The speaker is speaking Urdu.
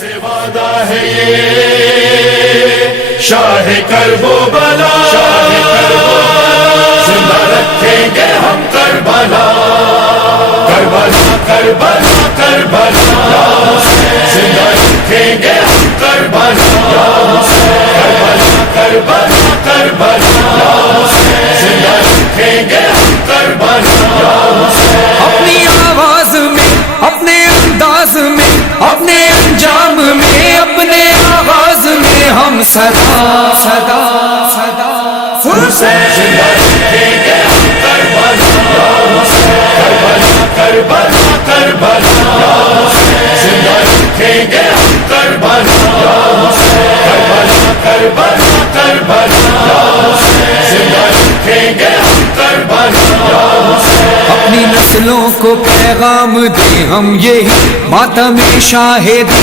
سے وعدہ ہے یہ شاہ کربو بلا، زندہ رکھیں گے ہم کربلا، کربلا کربلا کربلا، زندہ رکھیں گے ہم کربلا، کربلا کربلا کربلا، زندہ رکھیں گے ہم کربلا۔ اپنی آواز میں، اپنے انداز میں، اپنے انجام میں، اپنے آغاز میں ہم صدا صدا صدا زندہ رکھیں گے ہم کربلا، کربلا کربلا کربلا، زندہ رکھیں گے ہم کربلا، کربلا کربلا کربلا، زندہ رکھیں گے ہم کربلا۔ اپنی نسلوں کو پیغام دیں ہم یہی، ماتم شاہدی